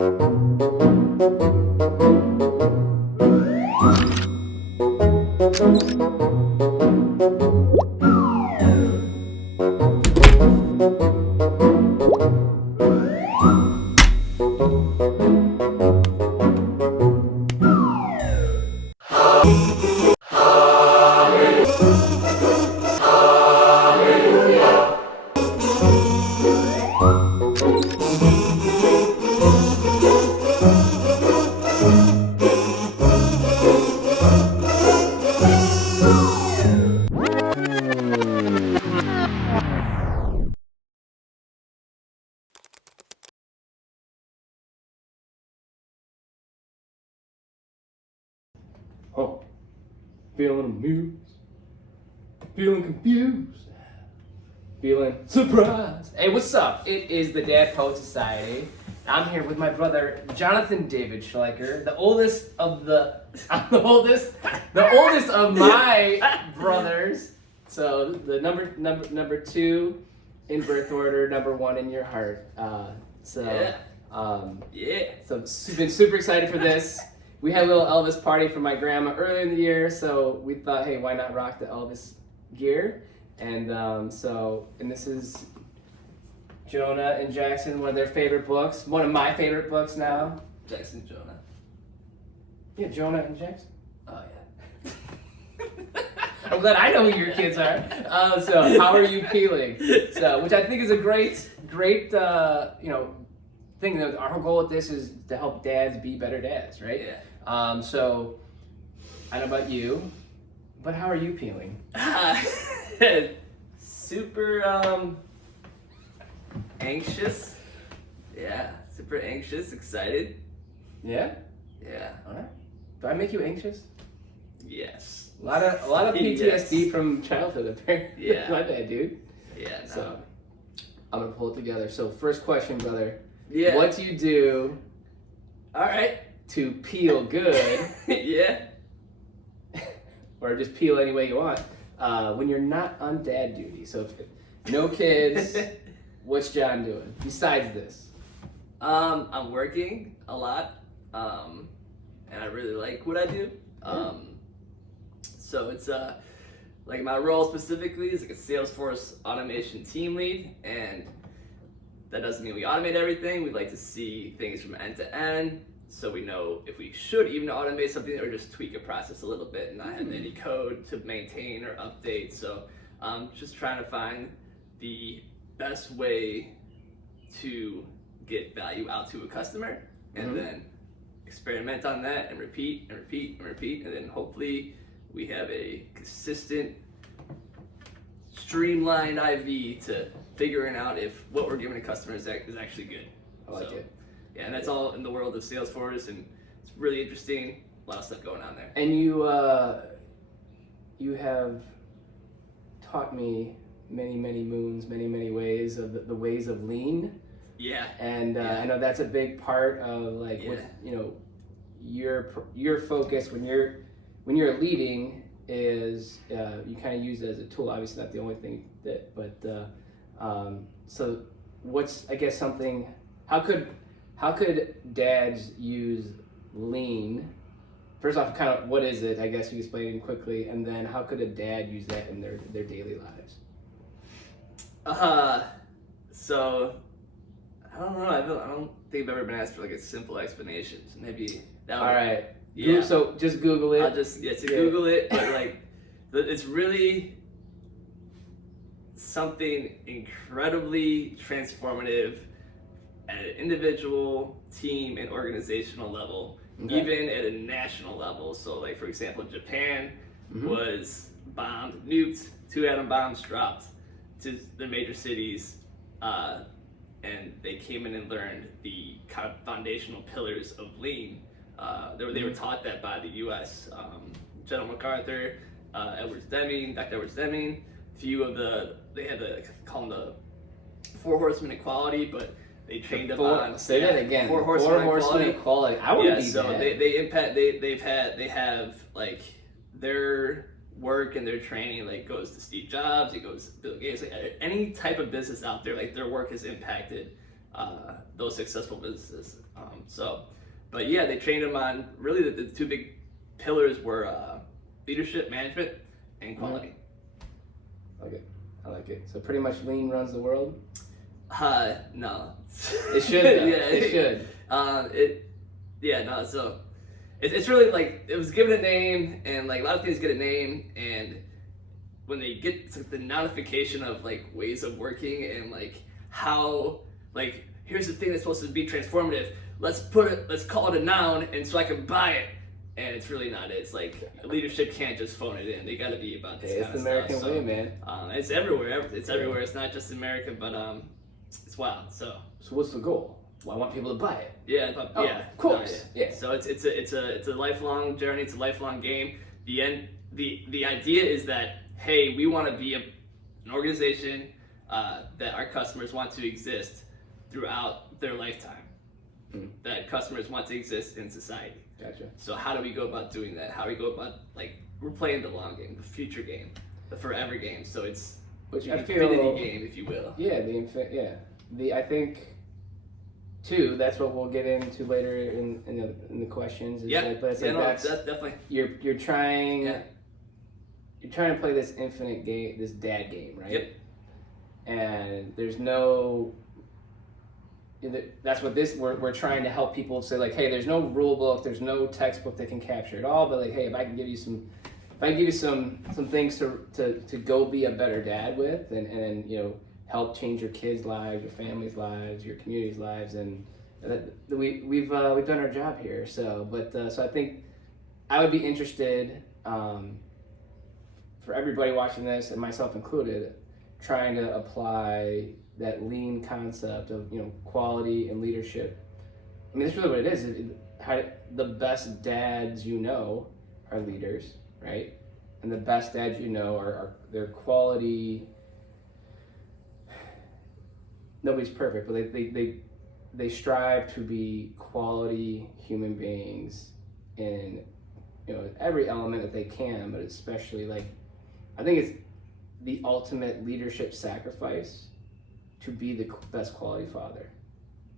Oh, feeling amused, feeling confused, feeling surprised. Hey, what's up? It is the Dad Poet Society. I'm here with my brother, Jonathan David Schleicher, the oldest of I'm the oldest of my brothers. So the number two in birth order, number one in your heart. So been super excited for this. We had a little Elvis party for my grandma earlier in the year, so we thought, hey, why not rock the Elvis gear? And this is Jonah and Jackson, one of their favorite books, one of my favorite books now. Jackson, Jonah. Yeah, Jonah and Jackson. Oh yeah. I'm glad I know who your kids are. So how are you peeling? So, which I think is a great thing. Our goal with this is to help dads be better dads, right? Yeah. So I don't know about you, but how are you peeling? Super anxious. Yeah, super anxious, excited. Yeah? Yeah. All right. Do I make you anxious? Yes. A lot of PTSD Yes. from childhood apparently. Yeah. My bad, dude. Yeah. No. So I'm gonna pull it together. So first question, brother. Yeah. What do you do All right. to peel good, Yeah. or just peel any way you want, when you're not on dad duty? So if no kids, what's John doing besides this? I'm working a lot, and I really like what I do. So it's like my role specifically is like a Salesforce automation team lead, and that doesn't mean we automate everything. We like to see things from end to end, so we know if we should even automate something or just tweak a process a little bit and not have any code to maintain or update. So just trying to find the best way to get value out to a customer, and then experiment on that and repeat and repeat and repeat, and then hopefully we have a consistent, streamlined IV to figuring out if what we're giving a customer is actually good. I like it. Yeah, and that's all in the world of Salesforce, and it's really interesting. A lot of stuff going on there. And you have taught me many moons, many ways of the ways of lean. Yeah. And I know that's a big part of like what, your focus when you're leading is you kind of use it as a tool. Obviously not the only thing so what's, I guess, something, how could dads use lean? First off, kind of what is it? I guess you explain quickly, and then how could a dad use that in their daily lives? So I don't know. I don't think I've ever been asked for like a simple explanation. So maybe that would. All right. Yeah. So just Google it. I'll just Google it, but like it's really something incredibly transformative at an individual, team, and organizational level, even at a national level. So like, for example, Japan was bombed, nuked, 2 atom bombs dropped to the major cities, and they came in and learned the kind of foundational pillars of lean. They were taught that by the U.S. General MacArthur, Dr. Edwards Deming, they call them the 4 horsemen of quality, but they trained them on. Say that again. 4 horsemen of quality. I would be so that. they have like their work and their training like goes to Steve Jobs, it goes to Bill Gates, like, any type of business out there, like their work has impacted those successful businesses. But yeah, they trained him on really the two big pillars were leadership, management, and quality. I like it. So pretty much lean runs the world? No. It should, though. Yeah, it should. So it's really like it was given a name, and like a lot of things get a name, and when they get like, the notification of like ways of working and like how like here's the thing that's supposed to be transformative, let's call it a noun, and so I can buy it. And it's really not. It's like leadership can't just phone it in. They got to be about this kind of stuff. It's the American way, man. It's everywhere. It's everywhere. It's not just America, but it's wild. So what's the goal? Well, I want people to buy it. Yeah, of course. Yeah. So it's a lifelong journey. It's a lifelong game. The idea is that hey, we want to be an organization that our customers want to exist throughout their lifetime. That customers want to exist in society. Gotcha. So how do we go about doing that? How do we go about like we're playing the long game, the future game, the forever game. So it's the infinity game, if you will. Yeah, I think too. That's what we'll get into later in the questions. That's definitely. You're trying. Yeah. You're trying to play this infinite game, this dad game, right? Yep. And there's no. That's what we're trying to help people say, like, hey, there's no rule book, there's no textbook that can capture it all, but like, hey, if I can give you some things to go be a better dad with, and help change your kids' lives, your family's lives, your community's lives, and we've done our job here. So I think I would be interested, for everybody watching this, and myself included, trying to apply that lean concept of quality and leadership. I mean, that's really what it is. The best dads are leaders, right? And the best dads are their quality. Nobody's perfect, but they strive to be quality human beings in every element that they can, but especially I think it's the ultimate leadership sacrifice to be the best quality father,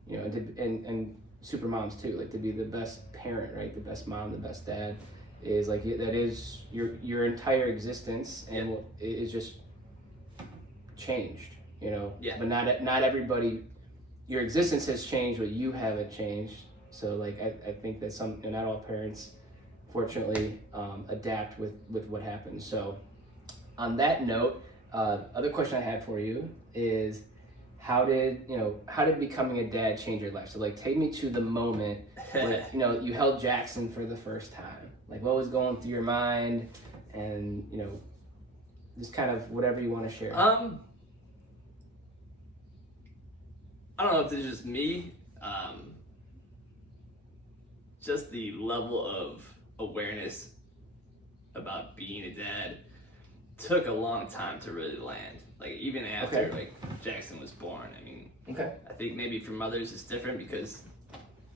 and super moms too, like to be the best parent, right? The best mom, the best dad is that is your entire existence, and it is just changed, Yeah. But not everybody, your existence has changed, but you haven't changed. So I think that not all parents, fortunately, adapt with what happens. So on that note, other question I had for you is, how did becoming a dad change your life? So take me to the moment where you held Jackson for the first time. Like, what was going through your mind, and just kind of whatever you want to share. I don't know if it's just me. Just the level of awareness about being a dad took a long time to really land. Like even after Jackson was born. I mean, I think maybe for mothers it's different because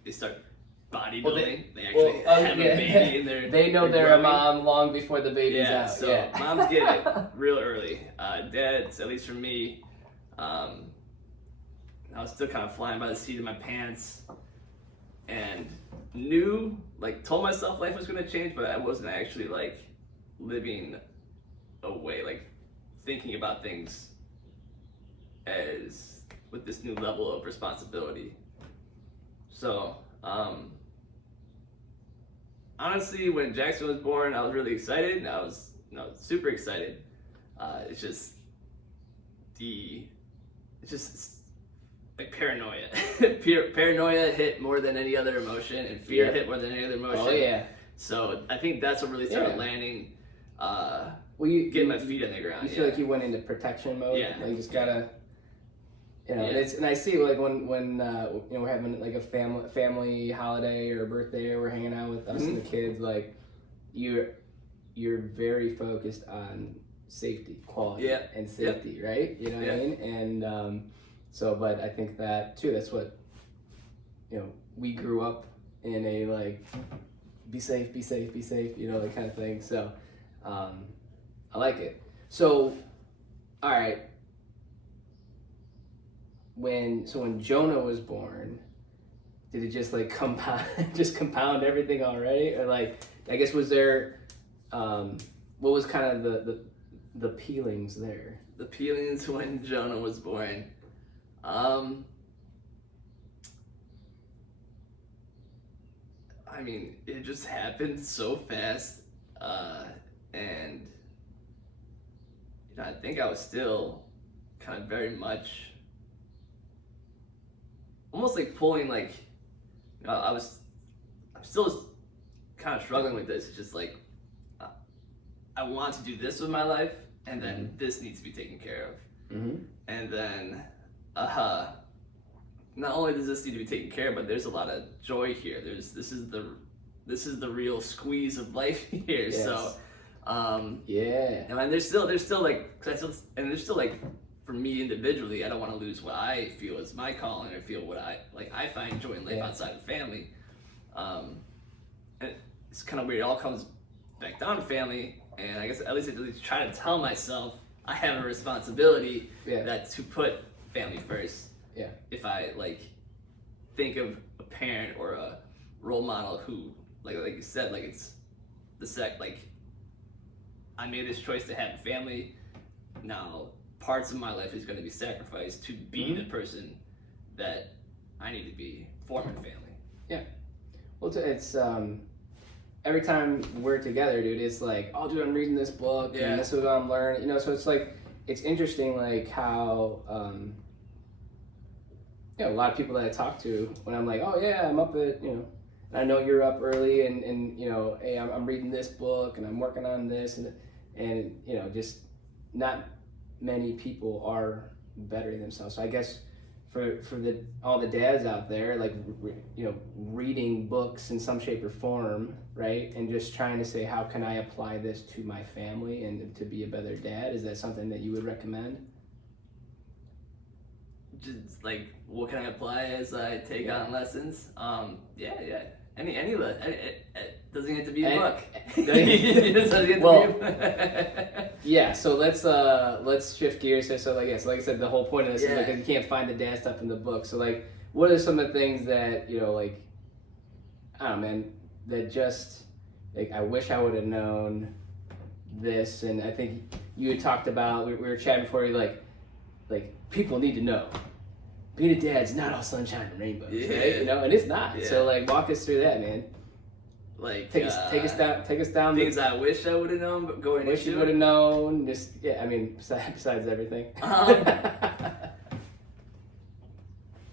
they start bodybuilding. They actually have a baby in their. They know they're a mom long before the baby's out. So moms get it real early. Dads, at least for me, I was still kind of flying by the seat of my pants, and told myself life was going to change, but I wasn't actually living away, thinking about things as with this new level of responsibility. So honestly, when Jackson was born, I was really excited. I was super excited. It's just paranoia. Paranoia hit more than any other emotion, and fear hit more than any other emotion. Oh yeah. So I think that's what really started landing. Getting my feet on the ground. You feel like you went into protection mode. Yeah. You just gotta. And I see when we're having a family holiday or a birthday, or we're hanging out with us and the kids, you're very focused on safety, quality, and safety, right? You know what I mean? And but I think that too. That's what we grew up in a be safe, that kind of thing. So I like it. So all right. When Jonah was born, did it just like compound everything already, or like I guess was there what was kind of the peelings there? The peelings when Jonah was born. I mean, it just happened so fast, and I think I was still kind of very much almost like pulling like I'm still kind of struggling with this. It's just like I want to do this with my life, and then this needs to be taken care of, and then not only does this need to be taken care of, but there's a lot of joy here. This is the real squeeze of life here. Yes. So Yeah. and there's still like there's still like for me individually, I don't want to lose what I feel is my calling or feel what I find joy in life outside of family. And it's kind of weird. It all comes back down to family, and I guess at least try to tell myself I have a responsibility that to put family first. Yeah. If I like think of a parent or a role model who like you said, like it's like I made this choice to have a family. Now parts of my life is going to be sacrificed to be the person that I need to be for my family. Yeah. Well, it's every time we're together, dude, it's like, oh, dude, I'm reading this book, and this is what I'm learning, you know. So it's like, it's interesting, like how, a lot of people that I talk to, when I'm like, oh yeah, I'm up at, and I know you're up early, and hey, I'm reading this book, and I'm working on this, and just not many people are bettering themselves. So I guess for all the dads out there, like reading books in some shape or form, right, and just trying to say, how can I apply this to my family and to be a better dad? Is that something that you would recommend? Just like, what can I apply as I take on lessons? Any it doesn't have to be a book. It doesn't have to be a yeah. So let's shift gears here. So like I said, the whole point of this is like you can't find the dad stuff in the book. So like, what are some of the things that like, I don't know, man, that just like I wish I would have known this, and I think you had talked about we were chatting before, like people need to know. Being a dad's not all sunshine and rainbows, right? And it's not. Yeah. So like, walk us through that, man. Like take us down. Things I wish I would have known, but going wish you would have known. Just I mean, besides everything.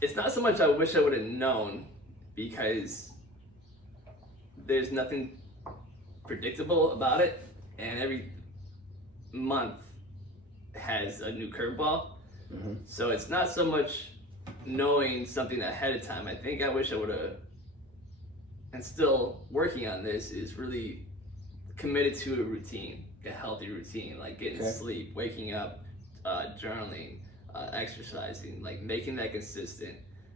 It's not so much I wish I would have known, because there's nothing predictable about it, and every month has a new curveball. So it's not so much knowing something ahead of time. I think I wish I would have, and still working on this, is really committed to a routine, a healthy routine, like getting sleep, waking up, journaling, exercising, like making that consistent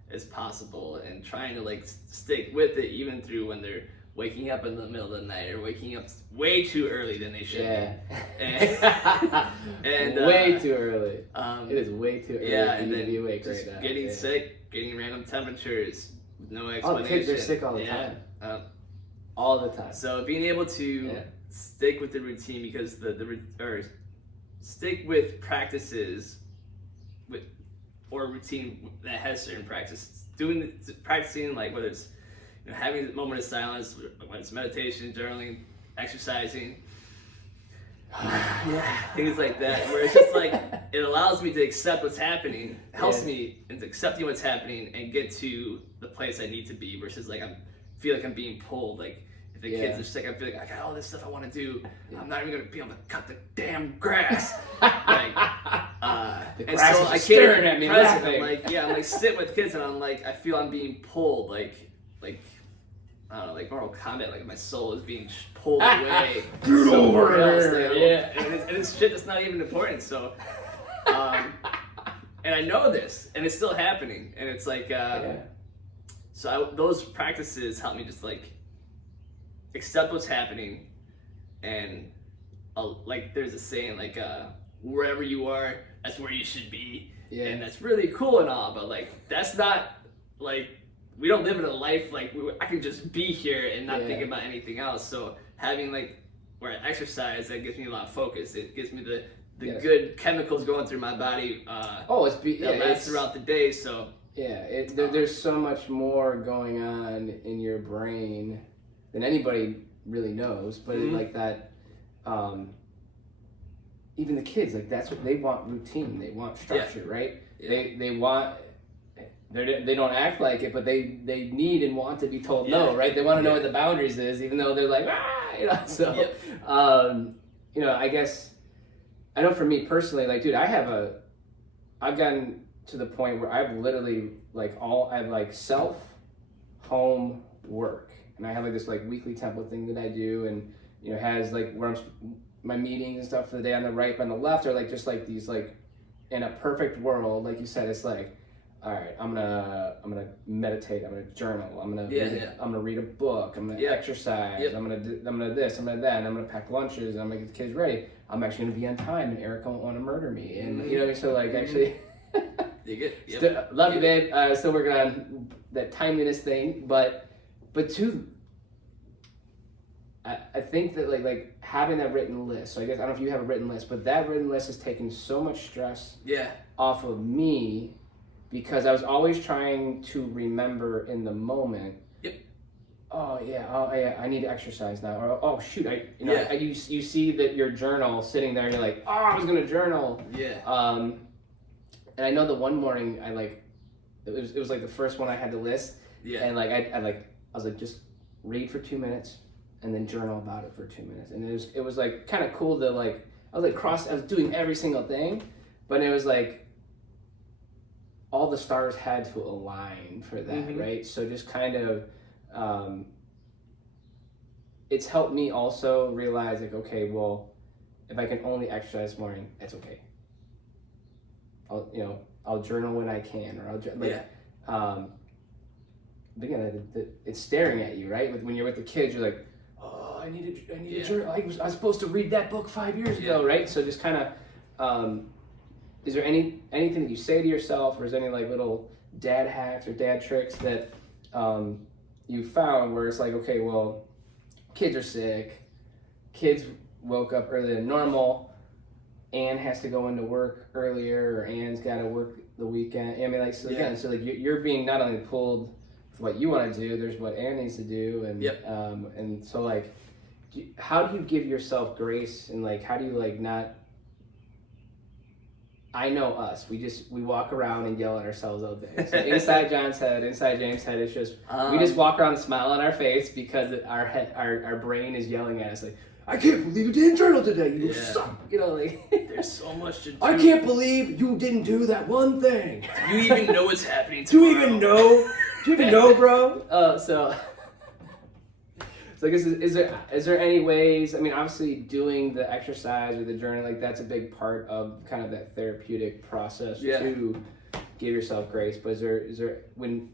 as possible, and trying to like stick with it even through when they're waking up in the middle of the night or waking up way too early than they should be. And way too early. It is way too early. Yeah, and then be awake just right now. Getting sick, getting random temperatures, no explanation. Oh, the kids are sick all the time. All the time. So being able to stick with the routine, because or stick with practices or routine that has certain practices. Practicing, like whether it's having a moment of silence, whether it's meditation, journaling, exercising, things like that, where it's just like it allows me to accept what's happening, helps me into accepting what's happening and get to the place I need to be, versus like feel like I'm being pulled. Like if the kids are sick, I feel like I got all this stuff I want to do. I'm not even gonna be able to cut the damn grass. The and grass so is I staring at me. I'm like sit with kids, and I'm like, I feel I'm being pulled, like I don't know, like Mortal Kombat, like my soul is being pulled away. Get over here. And it's shit that's not even important. So, and I know this, and it's still happening, and it's like, so those practices help me just like accept what's happening, and like there's a saying like wherever you are, that's where you should be, and that's really cool and all, but like that's not like we don't live in a life like I can just be here and not Yeah. think about anything else. So having like where I exercise, that gives me a lot of focus. It gives me the Yes. good chemicals going through my body that lasts throughout the day. So there's so much more going on in your brain than anybody really knows. But like that, even the kids, like that's what they want: routine. They want structure, right? Yeah. They want. They don't act like it, but they need and want to be told no, right? They want to know what the boundaries is, even though they're like, So, I guess, I know for me personally, like, dude, I've gotten to the point where I've literally I have like self, home, work, and I have like this like weekly template thing that I do, and has like where my meetings and stuff for the day on the right, but on the left are like just like these like, in a perfect world, like you said, it's like, all right, I'm gonna meditate. I'm gonna journal. I'm gonna read a book. I'm gonna exercise. I'm gonna this. I'm gonna that. And I'm gonna pack lunches. And I'm gonna get the kids ready. I'm actually gonna be on time, and Eric won't want to murder me. And you know what I mean. So like actually, love you, babe. Still working on that timeliness thing, but too. I think that like having that written list. So I guess I don't know if you have a written list, but that written list has taken so much stress off of me. Because I was always trying to remember in the moment. Oh yeah, I need to exercise now. Or oh shoot, you see that your journal sitting there, and you're like, oh, I was gonna journal. And I know the one morning it was like the first one I had to list. And like I was like, just read for 2 minutes and then journal about it for 2 minutes. And it was like kind of cool to like I was doing every single thing, but it was like. All the stars had to align for that, right? So just kind of, it's helped me also realize like, okay, well, if I can only exercise this morning, that's okay. I'll journal when I can, or but again, it's staring at you, right? When you're with the kids, you're like, oh, I need to journal. I was supposed to read that book 5 years ago, right? So just kind of, is there anything that you say to yourself, or is there any like little dad hacks or dad tricks that you found where it's like, okay, well, kids are sick, kids woke up earlier than normal, Anne has to go into work earlier, or Anne's got to work the weekend. I mean, like, so again, so like you're being not only pulled with what you want to do, there's what Anne needs to do, and and so like, how do you give yourself grace, and like, how do you like not? I know us. We walk around and yell at ourselves all day. So inside John's head, inside James' head, it's just we just walk around and smile on our face because our brain is yelling at us like, I can't believe you didn't journal today. You suck. Like there's so much to do. I can't believe you didn't do that one thing. Do you even know what's happening tomorrow? Do you even know, bro? So I guess is there any ways? I mean, obviously doing the exercise or the journey, like that's a big part of kind of that therapeutic process to give yourself grace. But is there when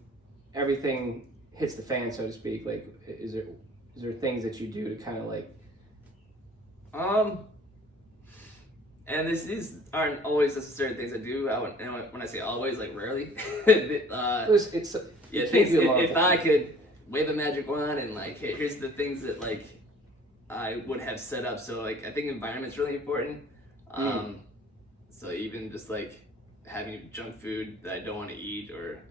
everything hits the fan, so to speak, like is there things that you do to kind of like and these aren't always necessarily things I do. When I say always, like rarely. If I could wave a magic wand and like, hey, here's the things that like I would have set up. So like, I think environment's really important. So even just like having junk food that I don't want to eat, or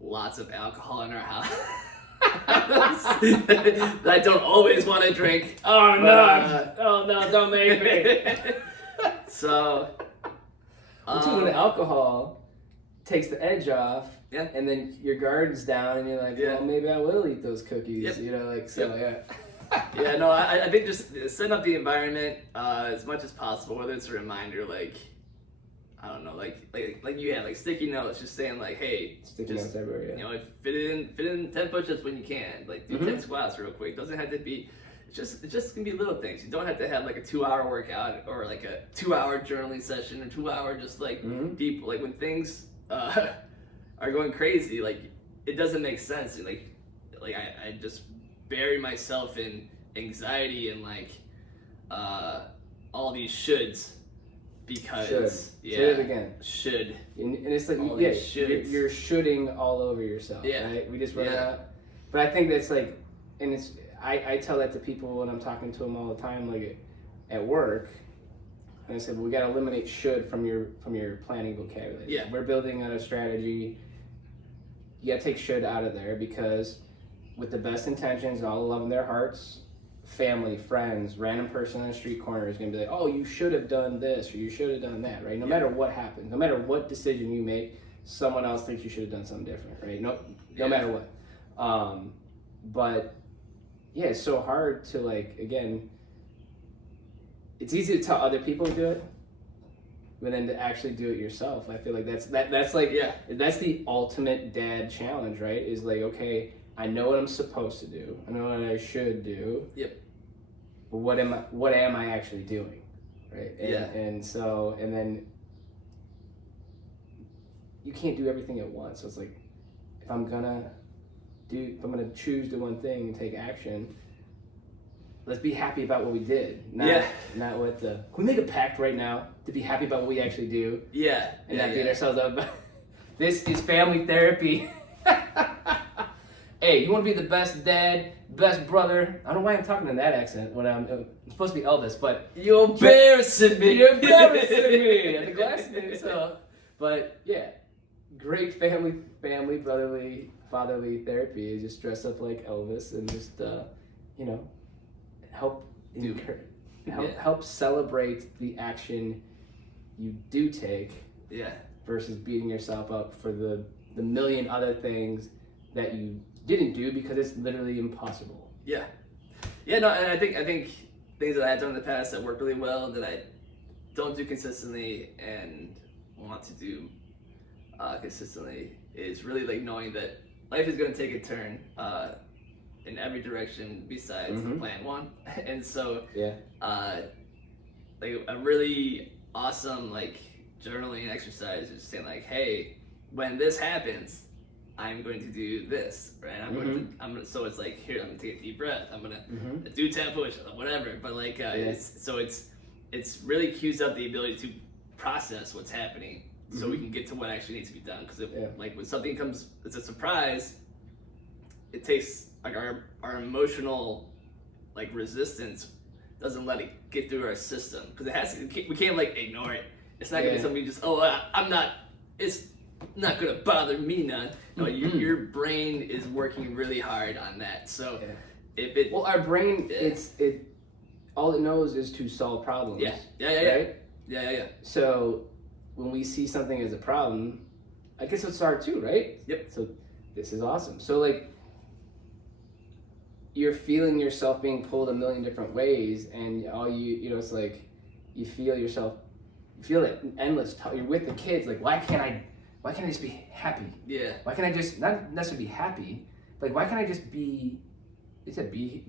lots of alcohol in our house that I don't always want to drink. Oh no, don't make me. So, when the alcohol takes the edge off. Yeah. And then your guard's down, and you're like, well, maybe I will eat those cookies. I think just setting up the environment as much as possible, whether it's a reminder, like, I don't know, like you had like sticky notes, just saying like, hey, sticky notes everywhere. Fit in 10 push-ups when you can, like do 10 squats real quick. Doesn't have to be. It just can be little things. You don't have to have like a 2-hour workout or like a 2-hour journaling session or 2-hour just like deep. Like when things are going crazy, like it doesn't make sense. And like I just bury myself in anxiety and like all these shoulds because Should. Say it again. Should. And it's like, All yeah, these shoulds. you're shoulding all over yourself, Yeah. right? We just wrote it Yeah. out. But I think that's like, and it's, I tell that to people when I'm talking to them all the time, like at work. And I said, well, we got to eliminate should from your planning vocabulary. Yeah. We're building on a strategy. You got to take should out of there, because with the best intentions and all the love in their hearts, family, friends, random person on the street corner is going to be like, oh, you should have done this or you should have done that, right? No matter what happens, no matter what decision you make, someone else thinks you should have done something different, right? No matter what. But yeah, it's so hard to, like, again, it's easy to tell other people to do it, but then to actually do it yourself, I feel like that's like, that's the ultimate dad challenge, right? Is like, okay, I know what I'm supposed to do, I know what I should do. Yep. But what am I actually doing, right? And then you can't do everything at once. So it's like, if I'm gonna choose the one thing and take action, let's be happy about what we did. Not what the. Can we make a pact right now to be happy about what we actually do? Yeah. And not beat ourselves up. This is family therapy. Hey, you want to be the best dad, best brother? I don't know why I'm talking in that accent when I'm supposed to be Elvis, but you're embarrassing me. You're embarrassing me. And the glasses. So, but yeah, great family, brotherly, fatherly therapy is just dress up like Elvis and just help celebrate the action you do take. Yeah. Versus beating yourself up for the million other things that you didn't do because it's literally impossible. Yeah. Yeah, no, and I think things that I've done in the past that work really well that I don't do consistently and want to do consistently is really like knowing that life is going to take a turn in every direction besides the plan one. And so like a really awesome like journaling exercise is saying like, hey, when this happens, I'm going to do this, right? I'm going to, so it's like, here, I'm gonna take a deep breath. I'm gonna do 10 push-ups, whatever. But like, it's really cues up the ability to process what's happening, so we can get to what actually needs to be done. Because like when something comes as a surprise, it takes like our emotional like resistance doesn't let it get through our system, because it has to. We can't like ignore it. It's not gonna be something just I'm not. It's not gonna bother me none. No, your brain is working really hard on that. So if it our brain it all it knows is to solve problems. Right? Yeah. So when we see something as a problem, I guess it's hard too, right? Yep. So this is awesome. So like you're feeling yourself being pulled a million different ways, and all it's like you feel it endless. You're with the kids, like why can't I just be happy? Yeah. Why can't I just not necessarily be happy? Like why can't I just be? They said be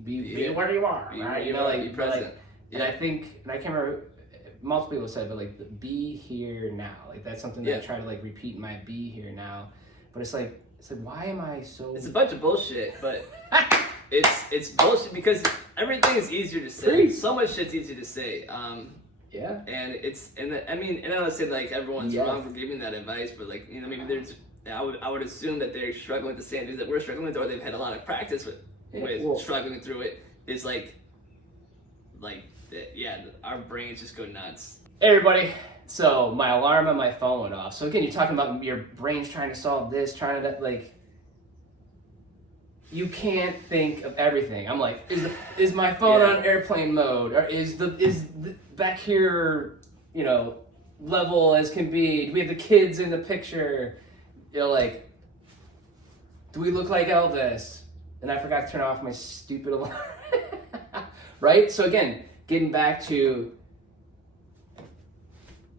where you are, right? Be present. Like, and I think, and I can't remember. Multiple people said, but like the be here now, like that's something that I try to like repeat in my be here now. But it's like why am I so? It's a bunch of bullshit, but it's bullshit because everything is easier to say. Great. So much shit's easier to say. Yeah. And I don't want to say like everyone's wrong for giving that advice, but like maybe there's I would assume that they're struggling with the same things that we're struggling with, or they've had a lot of practice with struggling through it. Is like our brains just go nuts. Hey everybody. So my alarm on my phone went off. So again, you're talking about your brain's trying to solve this, trying to like. You can't think of everything. I'm like, is my phone on airplane mode, or is the back here, level as can be? Do we have the kids in the picture? Like, do we look like Elvis? And I forgot to turn off my stupid alarm. Right? So again, getting back to,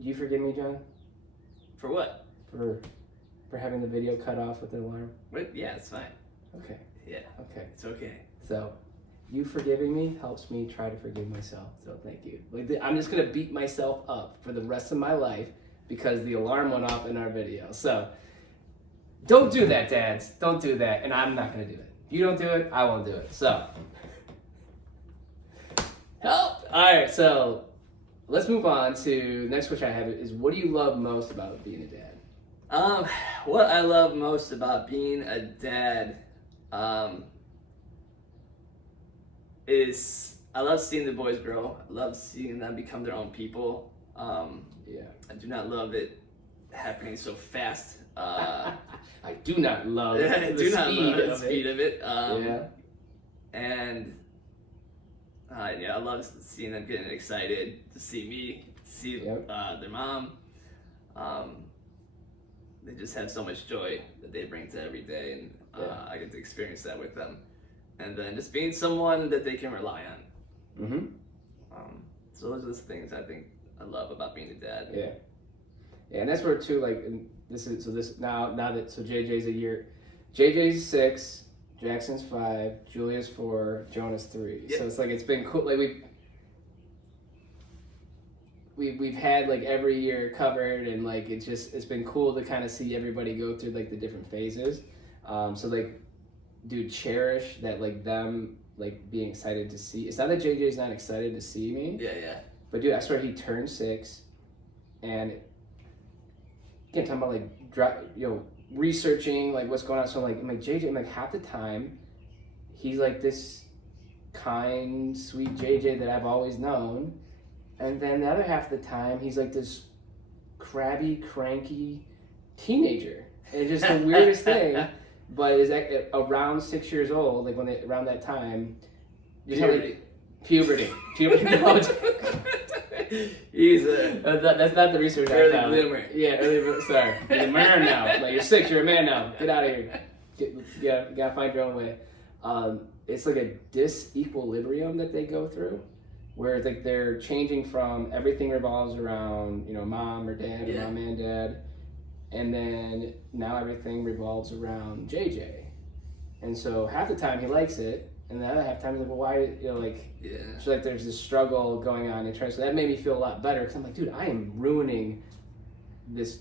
you forgive me, John? For what? For having the video cut off with the alarm? Yeah, it's fine. Okay. Yeah. Okay. It's okay. So, you forgiving me helps me try to forgive myself. So thank you. Like I'm just gonna beat myself up for the rest of my life because the alarm went off in our video. So, don't do that, dads. Don't do that, and I'm not gonna do it. If you don't do it, I won't do it. So, help. All right. So, let's move on to the next question I have is, what do you love most about being a dad? What I love most about being a dad, is I love seeing the boys grow. I love seeing them become their own people. Yeah. I do not love it happening so fast. I do not love I the do not speed love the of speed it. of it. Yeah. And yeah, I love seeing them getting excited to see me, see Yep. their mom. They just have so much joy that they bring to every day, and Yeah. I get to experience that with them. And then just being someone that they can rely on. Mm-hmm. So those are the things I think I love about being a dad. Yeah. Yeah, and that's where too, like, and now that JJ's a year, JJ's 6, Jackson's 5, Julia's 4, Jonah's 3. Yep. So it's like, it's been cool. Like we've had like every year covered, and like it's been cool to kind of see everybody go through like the different phases. So like, dude, cherish that, like them like being excited to see. It's not that JJ's not excited to see me. Yeah. But dude, I swear he turned 6, and again, talking about like researching like what's going on. So I'm like JJ, I'm like, half the time he's like this kind, sweet JJ that I've always known, and then the other half of the time he's like this crabby, cranky teenager. And it's just the weirdest thing. But is around 6 years old, like around that time, you know, like, puberty. He's a that's not the research I early found. bloomer. Yeah, sorry. You're a man now. Like, you're 6, you're a man now. Get out of here. You gotta find your own way. It's like a disequilibrium that they go through, where it's like they're changing from everything revolves around, mom or dad, or mom and dad, and then now everything revolves around JJ. And so half the time he likes it, and the other half the time he's like, well, why, Yeah. So like there's this struggle going on in terms. So that made me feel a lot better, because I'm like, dude, I am ruining this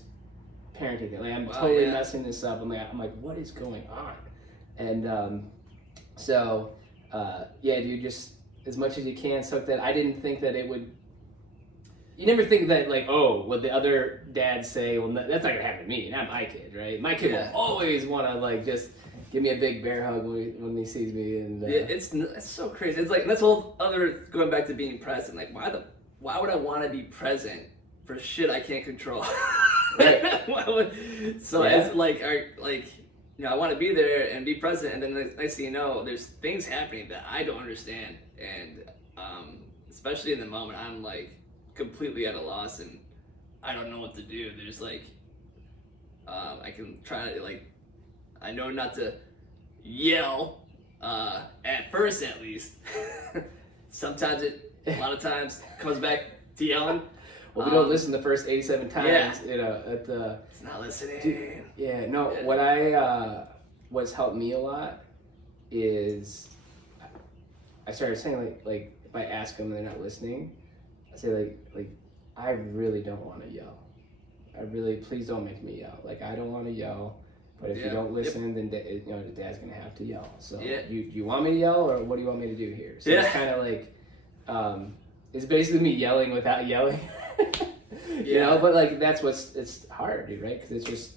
parenting thing. Like, I'm totally messing this up. I'm like, what is going on? And yeah, dude, just as much as you can soak that. I didn't think that it would. You never think that, like, oh, what the other dads say, well, that's not gonna happen to me, not my kid, right? My kid will always want to like just give me a big bear hug when he sees me, and it's so crazy. It's like, that's whole other, going back to being present. Like, why would I want to be present for shit I can't control? Right. It's like, I want to be there and be present, and then next thing you know, there's things happening that I don't understand, and especially in the moment, I'm like completely at a loss, and I don't know what to do. There's like, I can try to, like, I know not to yell, at first at least. Sometimes a lot of times comes back to yelling. Well, we don't listen the first 87 times, at the... It's not listening. What's helped me a lot is I started saying, like if I ask them and they're not listening, I say, like I really don't want to yell. Please don't make me yell. Like, I don't want to yell, but if you don't listen, then the dad's going to have to yell. So you want me to yell, or what do you want me to do here? So it's kind of like, it's basically me yelling without yelling. But like it's hard, dude, right? Because it's just,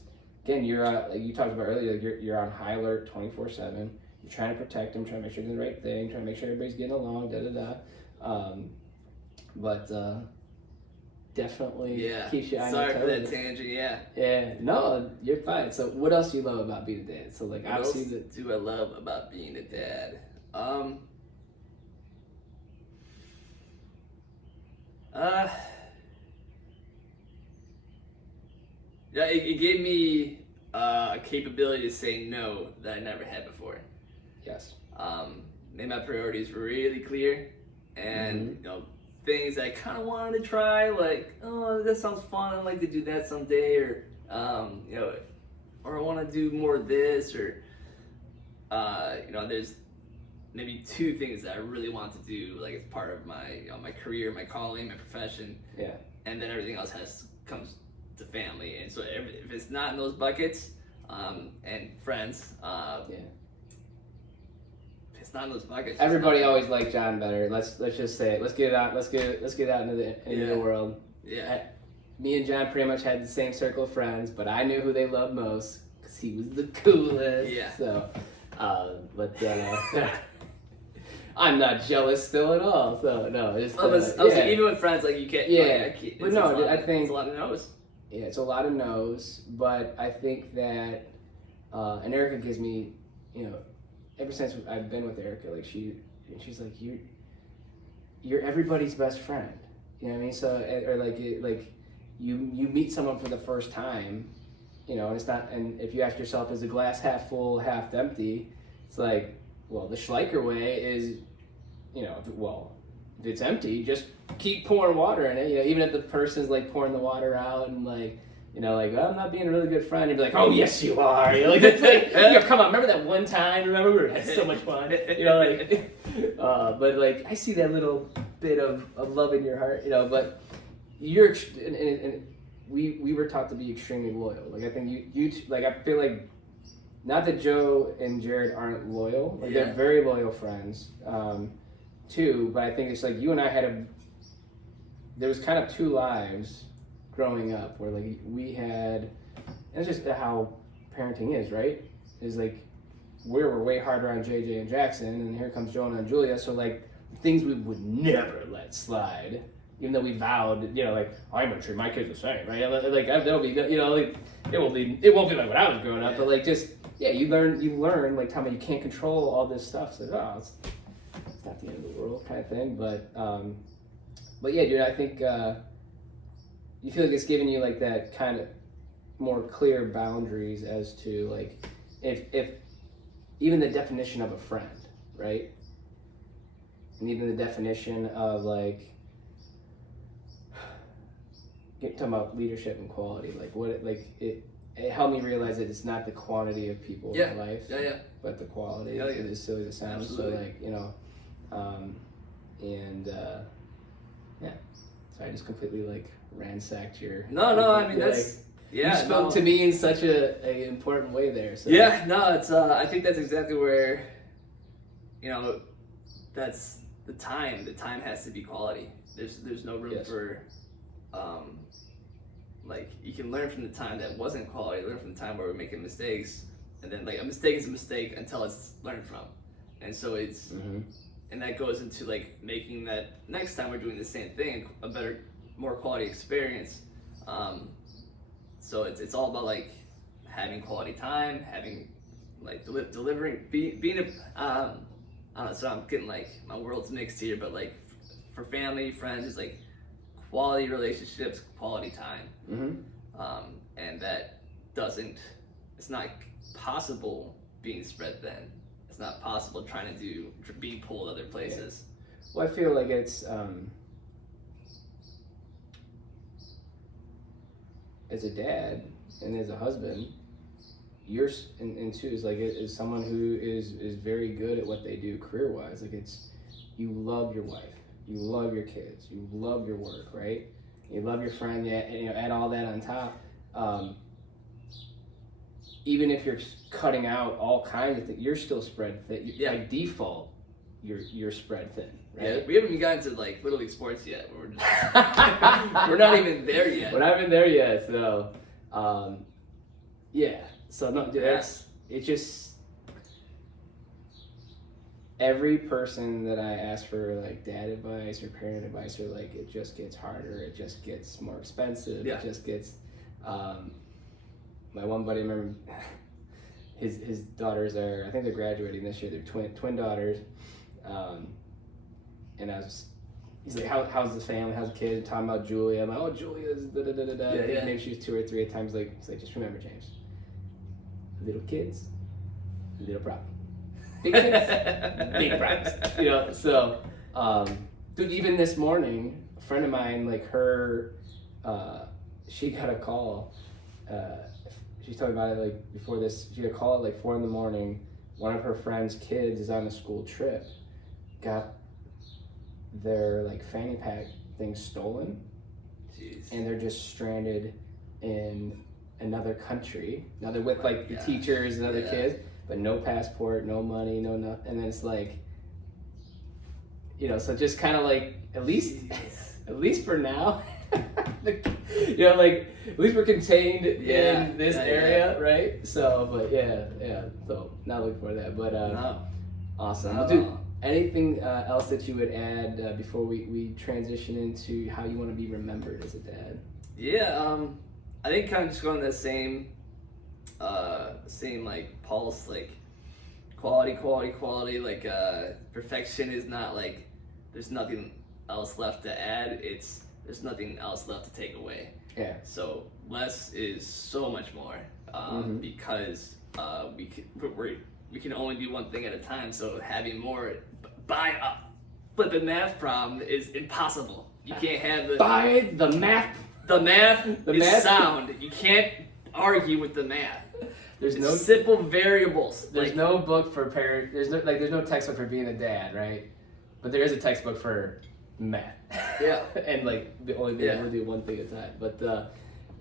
again, you're like you talked about earlier, like you're on high alert 24/7. You're trying to protect them, trying to make sure they're doing the right thing, trying to make sure everybody's getting along, but definitely keeps you on your toes. Sorry for that tangent. Yeah, no, you're fine. So what else do you love about being a dad? So like, what else do I love about being a dad? It gave me a capability to say no that I never had before. Yes. Made my priorities really clear, and things I kind of wanted to try, like, oh, that sounds fun, I'd like to do that someday, or or I want to do more of this, or there's maybe 2 things that I really want to do, like, as part of my my career, my calling, my profession. Yeah. And then everything else comes to family, and so if it's not in those buckets, and friends, if it's not on those buckets. Everybody always liked Jon better. Let's just say it. Let's get it out. Let's get it out into the world. Yeah. Me and Jon pretty much had the same circle of friends, but I knew who they loved most because he was the coolest. Yeah. So, I'm not jealous still at all. So no, it's. I was like, even with friends, like you can't. Yeah. But no, dude, I think it's a lot of no's. Yeah, it's a lot of no's, but I think that, and Erica gives me, ever since I've been with Erica, like she's like, you're everybody's best friend. You know what I mean? So, or like you meet someone for the first time, and it's not, and if you ask yourself, is the glass half full, half empty? It's like, well, the Schleicher way is, if it's empty, just keep pouring water in it. Even if the person's like pouring the water out and like, I'm not being a really good friend. You'd be like, oh yes you are. Come on, remember that one time? Remember we had so much fun. But like I see that little bit of love in your heart. But you're and we were taught to be extremely loyal. Like I think you like I feel like. Not that Joe and Jared aren't loyal. Like they're very loyal friends, too. But I think it's like you and I there was kind of two lives growing up where like we had, and it's just how parenting is, right? Is like we were way harder on JJ and Jackson, and here comes Jonah and Julia. So like things we would never let slide, even though we vowed, like I'm gonna treat my kids the same, right? Like that'll be, like it won't be like when I was growing up, but like just. Yeah, you learn like Tommy, you can't control all this stuff. So it's not the end of the world kind of thing. But yeah, dude, I think you feel like it's giving you like that kind of more clear boundaries as to like if even the definition of a friend, right? And even the definition of like talking about leadership and quality, like it helped me realize that it's not the quantity of people in my life, but the quality. It is silly to sound. Absolutely. So so I just completely like ransacked your. No, I mean that's you spoke to me in such a important way there. So. Yeah, no, it's I think that's exactly where, that's the time. The time has to be quality. There's no room for. Like you can learn from the time that wasn't quality, learn from the time where we're making mistakes, and then like a mistake is a mistake until it's learned from, and so it's and that goes into like making that next time we're doing the same thing a better, more quality experience. So it's all about like having quality time, having like delivering, being a I don't know, so I'm getting like my world's mixed here, but like for family, friends, it's like quality relationships, quality time. And that it's not possible being spread thin. It's not possible trying to being pulled other places. Yeah. Well, I feel like it's, as a dad and as a husband, you're, and two is like, is someone who is very good at what they do career-wise. Like you love your wife. You love your kids. You love your work, right? You love your friend. Add all that on top. Even if you're cutting out all kinds of things, you're still spread thin. By default, you're spread thin, right? Yeah, we haven't even gotten to like Little League sports yet. We're just we're not even there yet. We're not even there yet. So, So no, dude, it just. Every person that I ask for like dad advice or parent advice, or like it just gets harder, it just gets more expensive, it just gets my one buddy, I remember his daughters I think they're graduating this year, they're twin daughters, and he's like, how's the family, how's the kid, talking about Julia, I'm like, oh Julia's da-da-da-da-da, I think maybe she was 2 or 3 times, like he's like, just remember James, little kids, little problem. Big kids, big problems. So, dude, even this morning, a friend of mine, like her, she got a call. She's talking about it like before this. She got a call at like 4 a.m. One of her friend's kids is on a school trip, got their like fanny pack thing stolen, and they're just stranded in another country. Now they're with like the teachers and other kids. but no passport, no money, no nothing. And then it's like, you know, so just kind of like at least for now, you know, like at least we're contained in this area, right? So, but yeah. So not looking for that, but No. awesome. No. Well, dude, anything else that you would add before we transition into how you want to be remembered as a dad? Yeah, I think kind of just going that same like pulse, like quality, like perfection is not like there's nothing else left to add, there's nothing else left to take away. Yeah. So less is so much more, because we can only do one thing at a time, so having more by a flipping math problem is impossible. You can't have the math. The math is math? sound. You can't argue with the math. There's It's no simple variables. There's Like, no book for parent. There's no textbook for being a dad, right? But there is a textbook for math. Yeah. And like the only being able to do one thing at a time. But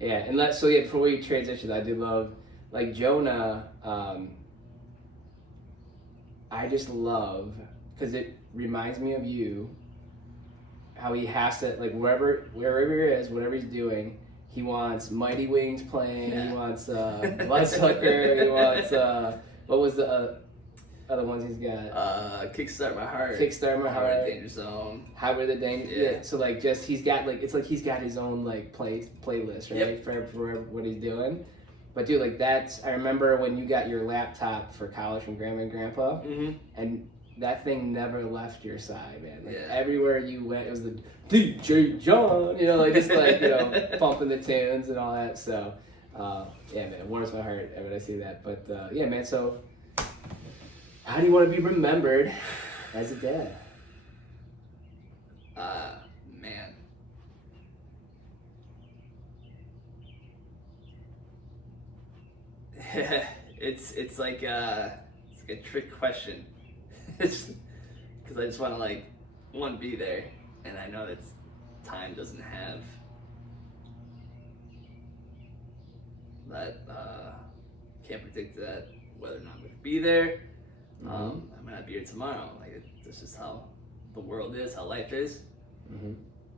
yeah, and before we transition, I do love like Jonah. I just love because it reminds me of you. How he has to like wherever he is, whatever he's doing, he wants Mighty Wings playing. Yeah. He wants Bloodsucker. He wants what was the other ones he's got? Kickstart My Heart. Kickstart My Heart. Danger Zone. Highway to the Danger. Yeah. So like just he's got like it's like he's got his own like playlist, right? Yep. For what he's doing. But dude, like I remember when you got your laptop for college from Grandma and Grandpa, and that thing never left your side, man. Like everywhere you went, it was the DJ Jon, you know, like just like, you know, pumping the tunes and all that. So, yeah, man, it warms my heart when I see that. But yeah, man. So, how do you want to be remembered as a dad? Man. It's like a trick question. It's because I just want to like be there, and I know that time doesn't have that. Can't predict that whether or not I'm going to be there. I might not be here tomorrow. Like this is how the world is, how life is.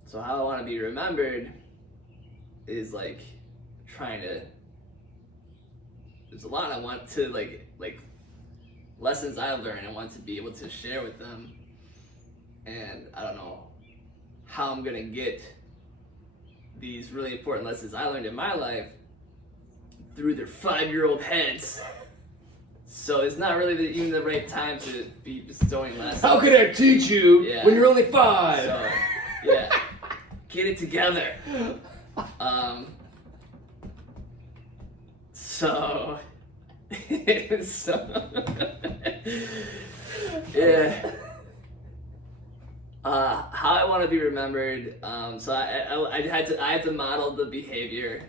So how I want to be remembered is like trying to. There's a lot I want to like lessons I learned. I want to be able to share with them, and I don't know how I'm gonna get these really important lessons I learned in my life through their 5-year-old heads. So it's not really even the right time to be bestowing lessons. How could I teach you when you're only 5? So, yeah, get it together. So, yeah. How I want to be remembered. So I had to model the behavior.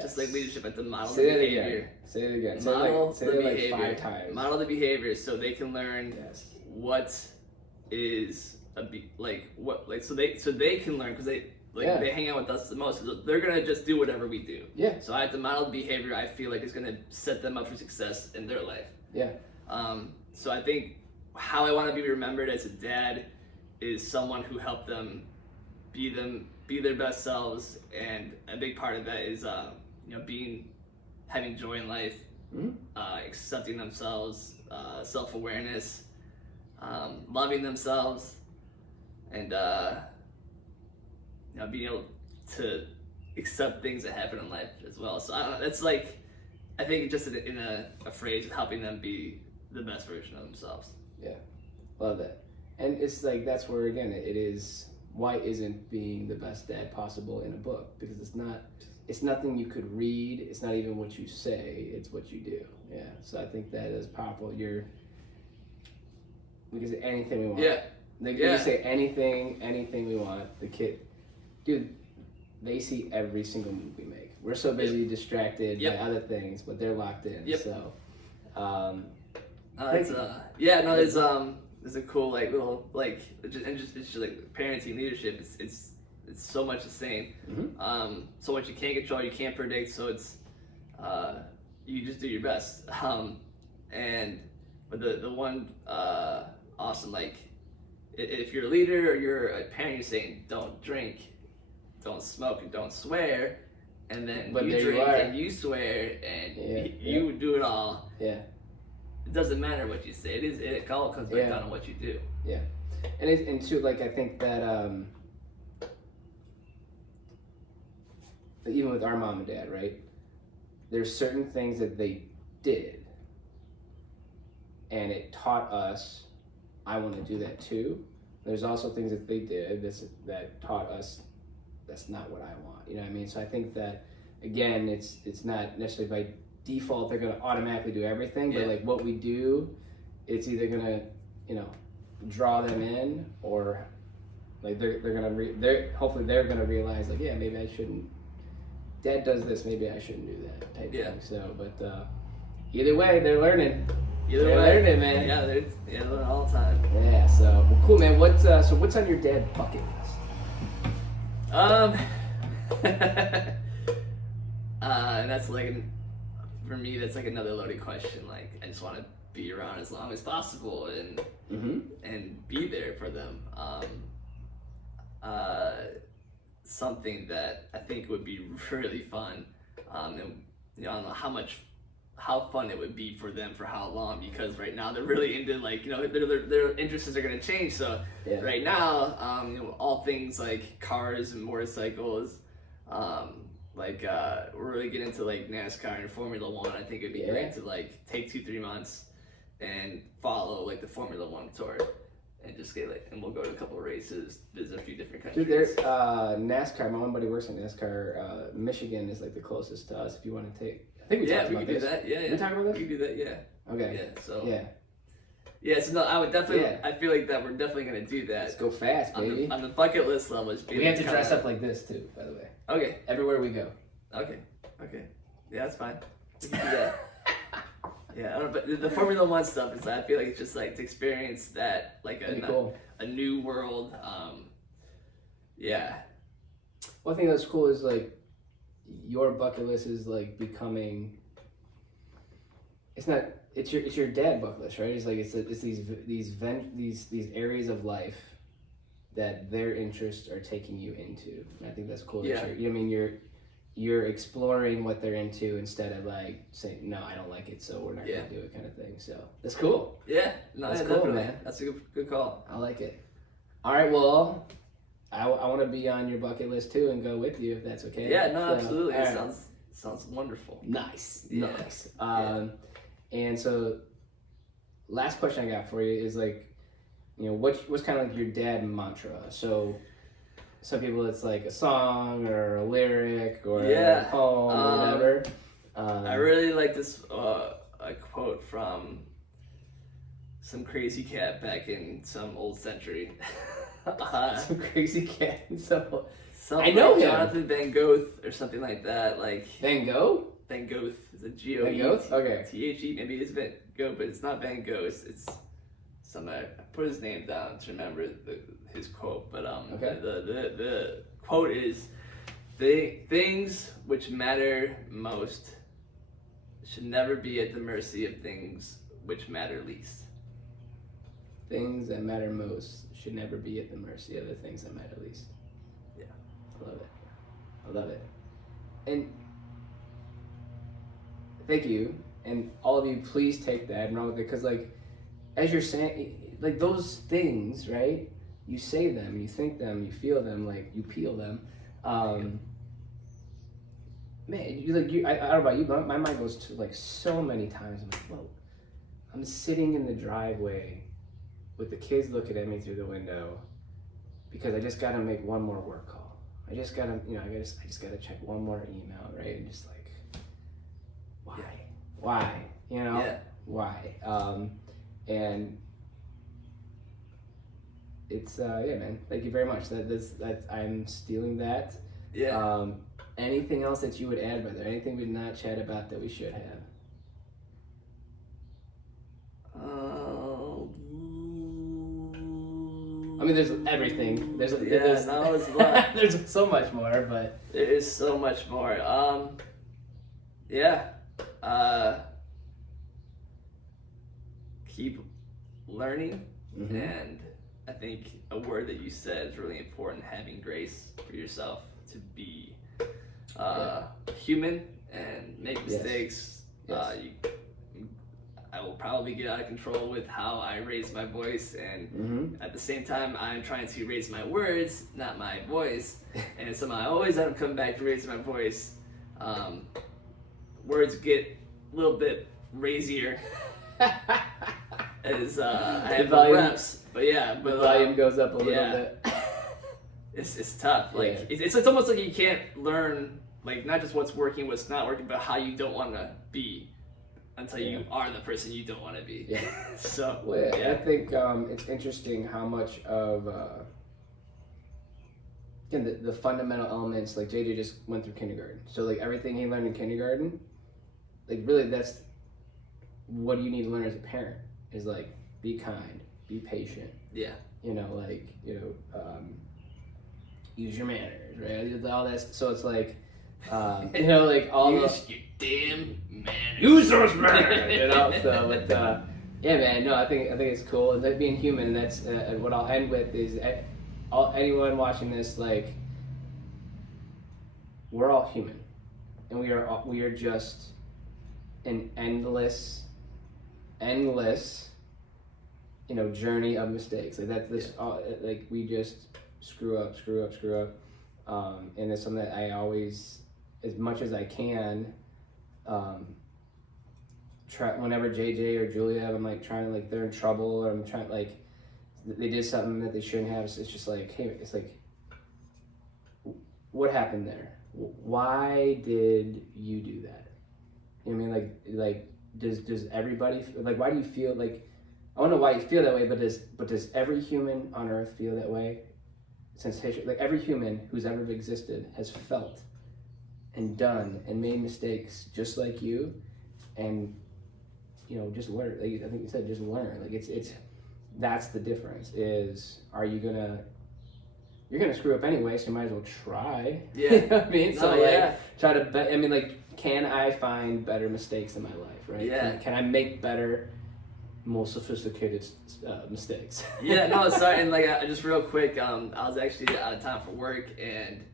Just like leadership, I had to model the behavior. Say it again. Model Say the it like behavior. 5 times. Model the behavior so they can learn what is so they can learn because they hang out with us the most. So they're gonna just do whatever we do. Yeah. So I have to model the behavior I feel like is gonna set them up for success in their life. Yeah. So I think how I want to be remembered as a dad is someone who helped them be their best selves, and a big part of that is having joy in life, accepting themselves, self-awareness, loving themselves, and being able to accept things that happen in life as well. So I don't know. That's like, I think just in a phrase, helping them be the best version of themselves. Yeah, love that. And it's like that's where again it is. Why isn't being the best dad possible in a book? Because it's nothing you could read. It's not even what you say. It's what you do. Yeah. So I think that is powerful. We can say anything we want. Yeah. We can say anything we want. The kid, dude, they see every single move we make. We're so busy, distracted by other things, but they're locked in. Yep. So, it's a cool little it's just like parenting leadership. It's so much the same. So much you can't control, you can't predict. So it's you just do your best. But the one awesome, like, if you're a leader or you're a parent, you're saying don't drink, don't smoke, and don't swear, and then But you there drink you are. and you swear and you do it all. Yeah. It doesn't matter what you say. It all comes back down to what you do. Yeah. And too, like, I think that even with our mom and dad, right? There's certain things that they did, and it taught us, I want to do that too. There's also things that they did that taught us that's not what I want. You know what I mean? So I think that, again, it's not necessarily by default they're going to automatically do everything, but like what we do, it's either going to, you know, draw them in, or like hopefully they're going to realize, like, yeah, maybe I shouldn't. Dad does this, maybe I shouldn't do that type thing. So, but either way, they're learning. They're learning, man. Yeah, they're learning all the time. Yeah. So, well, cool, man. What's on your dad bucket list? And that's like, for me, that's like another loaded question. Like, I just want to be around as long as possible and be there for them. Something that I think would be really fun, and you know, I don't know how fun it would be for them for how long, because right now they're really into, like, you know, their interests are going to change. So right now, you know, all things like cars and motorcycles, we're really getting into like NASCAR and Formula One. I think it'd be great to like take 2-3 months and follow like the Formula One tour. And just get and we'll go to a couple of races, visit a few different countries. Dude, there's NASCAR. My one buddy works in NASCAR. Michigan is like the closest to us. If you want to take, I think we talked about this. Do that. Yeah. We talk about this. We can do that. Yeah. Okay. Yeah. So. Yeah. Yeah. So no, I would definitely. I feel like that we're definitely gonna do that. Let's go fast, baby. On the bucket list level, we have to dress up like this too, by the way. Okay. Everywhere we go. Okay. Yeah, that's fine. We can do that. Yeah, I don't know, but the Formula One stuff is, I feel like it's just like to experience that, like a new world. Yeah. One thing that's cool is like your bucket list is like becoming. It's your dad bucket list, right? It's like it's these areas of life that their interests are taking you into. And I think that's cool. Yeah. That you know what I mean, you're exploring what they're into instead of like saying, no, I don't like it, so we're not gonna do it, kind of thing. So that's cool. Yeah, no, that's cool, definitely. man. That's a good call. I like it. All right, well, I want to be on your bucket list too and go with you if that's okay. Yeah, no, so, absolutely. It right. sounds wonderful. Nice. And so, last question I got for you is like, you know, what's kind of like your dad mantra? So. Some people it's like a song or a lyric or a poem or whatever. I really like this a quote from some crazy cat back in some old century. Some crazy cat. I know him. Jonathan Van Goth or something like that. Like Van Gogh? Van Goth is a G-O-E. Van Gogh? Okay. T-H-E. Maybe it's Van Gogh, but it's not Van Gogh. It's I put his name down to remember his quote, but the quote is, "The things which matter most should never be at the mercy of things which matter least." Things that matter most should never be at the mercy of the things that matter least. Yeah, I love it. And thank you, and all of you, please take that and run with it, because like, as you're saying, like those things, right? You say them, you think them, you feel them, like you peel them. Man, I don't know about you, but my mind goes to like so many times. I'm like, whoa, I'm sitting in the driveway with the kids looking at me through the window because I just got to make one more work call. I just got to, I just got to check one more email, right? And just like, why? Why? And it's man, thank you very much. That I'm stealing that. Yeah. Anything else that you would add, brother? Anything we did not chat about that we should have? I mean, there's everything. There's that was a lot. There's so much more, but there is so much more. keep learning. Mm-hmm. And I think a word that you said is really important, having grace for yourself to be human and make mistakes. Yes. I will probably get out of control with how I raise my voice, and at the same time I'm trying to raise my words, not my voice, and somehow I always end up coming back to raise my voice. Words get a little bit raisier as I have the reps, but the volume goes up a little bit. It's tough. Like it's almost like you can't learn, like, not just what's working, what's not working, but how you don't want to be until you are the person you don't want to be. Yeah. So I think it's interesting how much of the fundamental elements, like JJ just went through kindergarten. So like everything he learned in kindergarten, like really that's what you need to learn as a parent, is like be kind, be patient. Yeah. Use your manners, right? All that. So it's like, like all use your damn manners. Use those manners, So, but yeah, man. No, I think it's cool. And that being human, and that's what I'll end with is, anyone watching this, like, we're all human, and we are just an endless, journey of mistakes. Like like we just screw up, and it's something that I always, as much as I can, try. Whenever JJ or Julia, I'm like trying to, like, they're in trouble, or I'm trying, like, they did something that they shouldn't have. So it's just like, hey, it's like, what happened there? Why did you do that? You know what I mean? Like does everybody, like, why do you feel like, I don't know why you feel that way, but does every human on earth feel that way? Since history, like, every human who's ever existed has felt and done and made mistakes just like you, and just learn. Like, I think you said, just learn. Like it's that's the difference. Is you're gonna screw up anyway, so you might as well try. Yeah. You know what I mean? No, So try to. Can I find better mistakes in my life? Right? Yeah. Can I make better, more sophisticated mistakes? Yeah, no, sorry. And, like, just real quick, I was actually out of town for work, and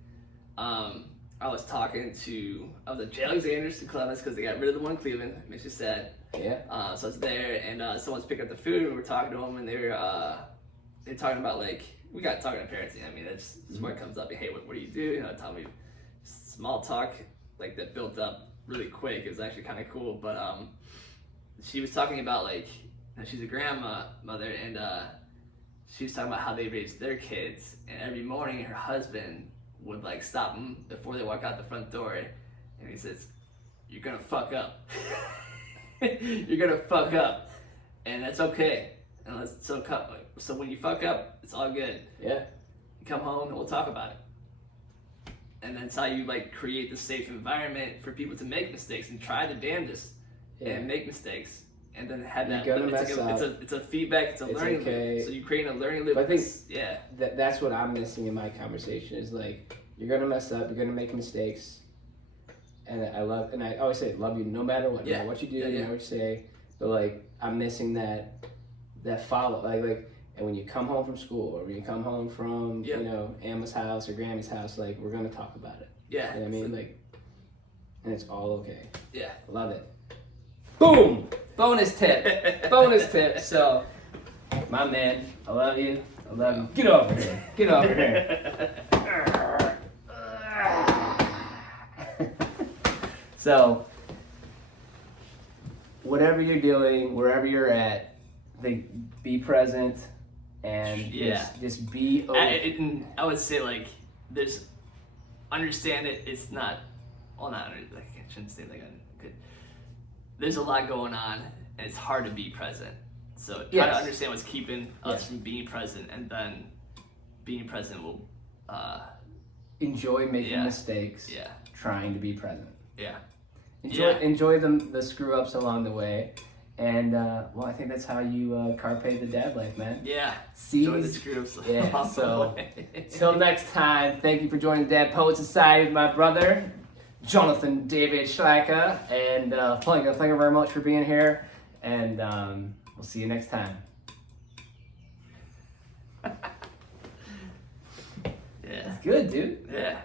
I was at J. Alexander's in Columbus because they got rid of the one in Cleveland. It makes you sad. Yeah. So I was there, and someone's picking up the food, and we were talking to them, and they're talking about, like, we got talking to parenting. I mean, that's where it comes up. Hey, what do you do? Tell me, small talk, like, that built up really quick. It was actually kind of cool, but she was talking about, like, she's a grandmother, and she was talking about how they raised their kids, and every morning her husband would, like, stop them before they walk out the front door, and he says, "You're gonna fuck up." You're gonna fuck up, and that's okay. And so when you fuck up, it's all good. Yeah. You come home and we'll talk about it. And that's how you, like, create the safe environment for people to make mistakes and try the damnedest and make mistakes. And then have that. It's a feedback. It's a learning loop. So you create a learning loop. But I think that's what I'm missing in my conversation is, like, you're gonna mess up. You're gonna make mistakes. And I always say, love you no matter what. No matter what you do, no matter what you say. But, like, I'm missing that follow. Like, and when you come home from school, or when you come home from Emma's house or Grammy's house, like, we're gonna talk about it. Yeah. You know what I mean? Like, and it's all okay. Yeah. Love it. Boom! Bonus tip. So, my man, I love you. Get over here. So, whatever you're doing, wherever you're at, be present and just be open. I would say, like, understand it. It's not, well, not, I shouldn't say like I could. There's a lot going on, and it's hard to be present. So try to understand what's keeping us from being present, and then being present will enjoy making mistakes. Yeah. Trying to be present. Yeah. Enjoy the screw ups along the way, and I think that's how you carpe the dad life, man. Yeah. Enjoy the screw ups. Yeah. So till next time, thank you for joining the Dad Poet Society with my brother, Jonathan David Schleicher, and thank you very much for being here, and We'll see you next time. Yeah. That's good, dude. Yeah.